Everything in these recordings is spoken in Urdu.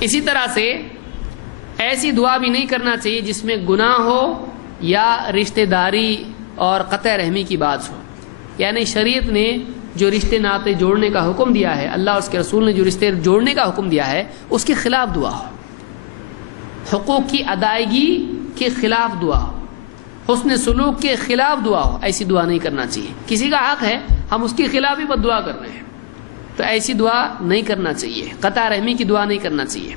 اسی طرح سے ایسی دعا بھی نہیں کرنا چاہیے جس میں گناہ ہو یا رشتہ داری اور قطع رحمی کی بات ہو. یعنی شریعت نے جو رشتے ناطے جوڑنے کا حکم دیا ہے، اللہ اس کے رسول نے جو رشتے جوڑنے کا حکم دیا ہے، اس کے خلاف دعا ہو، حقوق کی ادائیگی کے خلاف دعا ہو، حسن سلوک کے خلاف دعا ہو، ایسی دعا نہیں کرنا چاہیے. کسی کا حق ہے، ہم اس کے خلاف ہی بد دعا کر رہے ہیں، تو ایسی دعا نہیں کرنا چاہیے. قطع رحمی کی دعا نہیں کرنا چاہیے.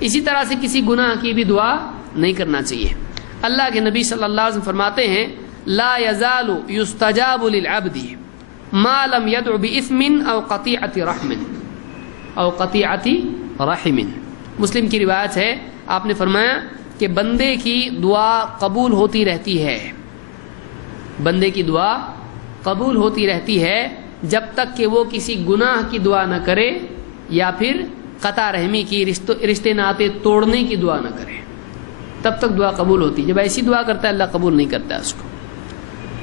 اسی طرح سے کسی گناہ کی بھی دعا نہیں کرنا چاہیے. اللہ کے نبی صلی اللہ علیہ وسلم فرماتے ہیں لا یزال یستجاب للعبد ما لم يدع بإثم او قطيعة رحم او قطيعة رحم. مسلم کی روایت ہے، آپ نے فرمایا کہ بندے کی دعا قبول ہوتی رہتی ہے، بندے کی دعا قبول ہوتی رہتی ہے جب تک کہ وہ کسی گناہ کی دعا نہ کرے یا پھر قطع رحمی کی رشتے ناطے توڑنے کی دعا نہ کرے، تب تک دعا قبول ہوتی. جب ایسی دعا کرتا ہے اللہ قبول نہیں کرتا ہے اس کو،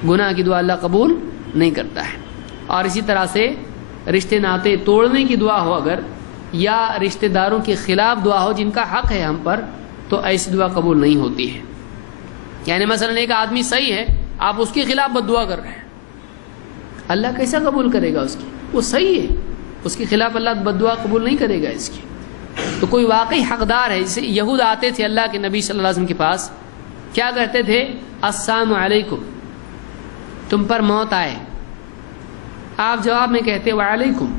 گناہ کی دعا اللہ قبول نہیں کرتا ہے. اور اسی طرح سے رشتے ناطے توڑنے کی دعا ہو اگر، یا رشتہ داروں کے خلاف دعا ہو جن کا حق ہے ہم پر، تو ایسی دعا قبول نہیں ہوتی ہے. یعنی مثلا ایک آدمی صحیح ہے، آپ اس کے خلاف بد دعا کر رہے ہیں، اللہ کیسا قبول کرے گا اس کی؟ وہ صحیح ہے، اس کے خلاف اللہ بد دعا قبول نہیں کرے گا اس کی. تو کوئی واقعی حقدار ہے. جیسے یہود آتے تھے اللہ کے نبی صلی اللہ علیہ وسلم کے پاس، کیا کہتے تھے؟ السلام علیکم، تم پر موت آئے. آپ جواب میں کہتے وعلیکم،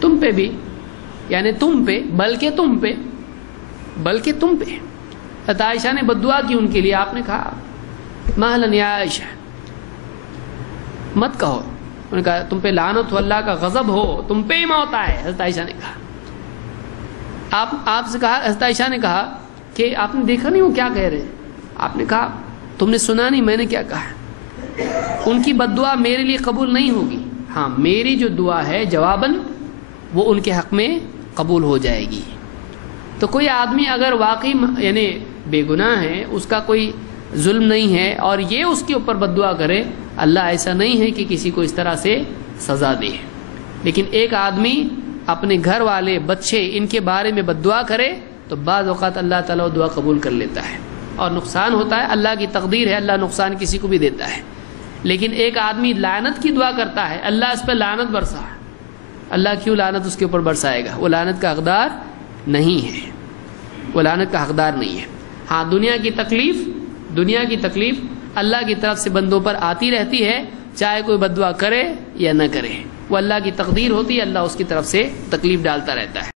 تم پہ بھی، یعنی تم پہ، بلکہ تم پہ، بلکہ تم پہ. حضرت عائشہ نے بد دعا کی ان کے لیے. آپ نے کہا مہلا یا عائشہ، مت کہو. انہوں نے کہا تم پہ لعنت ہو، اللہ کا غضب ہو، تم پہ ہی موت آئے. حضرت عائشہ نے کہا، آپ سے کہا، حضرت عائشہ نے کہا کہ آپ نے دیکھا نہیں وہ کیا کہہ رہے ہیں؟ آپ نے کہا تم نے سنا نہیں میں نے کیا کہا؟ ان کی بد دعا میرے لیے قبول نہیں ہوگی، ہاں میری جو دعا ہے جواباً وہ ان کے حق میں قبول ہو جائے گی. تو کوئی آدمی اگر واقعی یعنی بے گناہ ہے، اس کا کوئی ظلم نہیں ہے، اور یہ اس کے اوپر بد دعا کرے، اللہ ایسا نہیں ہے کہ کسی کو اس طرح سے سزا دے. لیکن ایک آدمی اپنے گھر والے، بچے، ان کے بارے میں بد دعا کرے تو بعض اوقات اللہ تعالیٰ وہ دعا قبول کر لیتا ہے اور نقصان ہوتا ہے. اللہ کی تقدیر ہے، اللہ نقصان کسی کو بھی دیتا ہے. لیکن ایک آدمی لعنت کی دعا کرتا ہے، اللہ اس پہ لعنت برسا، اللہ کیوں لعنت اس کے اوپر برسائے گا؟ وہ لعنت کا حقدار نہیں ہے، وہ لعنت کا حقدار نہیں ہے. ہاں دنیا کی تکلیف اللہ کی طرف سے بندوں پر آتی رہتی ہے، چاہے کوئی بد دعا کرے یا نہ کرے، وہ اللہ کی تقدیر ہوتی ہے، اللہ اس کی طرف سے تکلیف ڈالتا رہتا ہے.